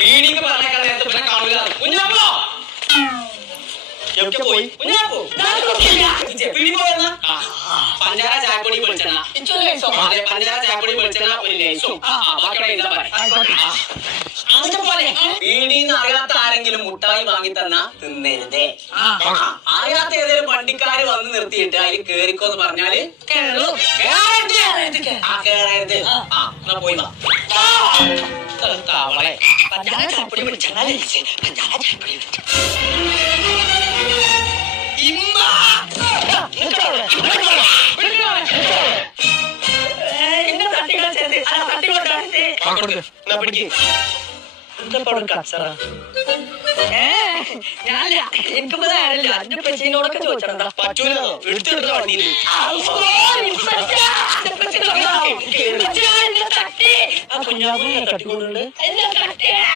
വീടിക്ക് പറഞ്ഞേക്കാൻ നേരത്തെ പിന്നെ കാണൂല. കുഞ്ഞാപ്പോ പോയി പഞ്ചാര ചായപ്പൊടി വെളിച്ചെണ്ണ, പഞ്ചാര ചായപ്പൊടി വെളിച്ചെണ്ണ ഒരു ലേസും ബാക്കിയുള്ള എഴുതാൻ പറയാം. വീടിന്ന് അറിയാത്ത ആരെങ്കിലും മുട്ടായി വാങ്ങി തന്നാ തിന്നരുതേ. അറിയാത്ത ഏതെങ്കിലും വണ്ടിക്കാര് വന്ന് നിർത്തിയിട്ട് അതിൽ കേറിക്കോന്ന് പറഞ്ഞാല് കേറരുത്. പോയി തവളെ പഞ്ചാര ചായപ്പൊടി വെളിച്ചെണ്ണ പഞ്ചാര ചായപ്പൊടി എന്റെ പച്ചീനോടൊക്കെ ചോദിച്ചിട്ടുണ്ടോ? പറ്റൂലോ, എടുത്തിട്ടോ കുഞ്ഞാപ്പൂനെ തട്ടിക്കൊണ്ടുണ്ട്.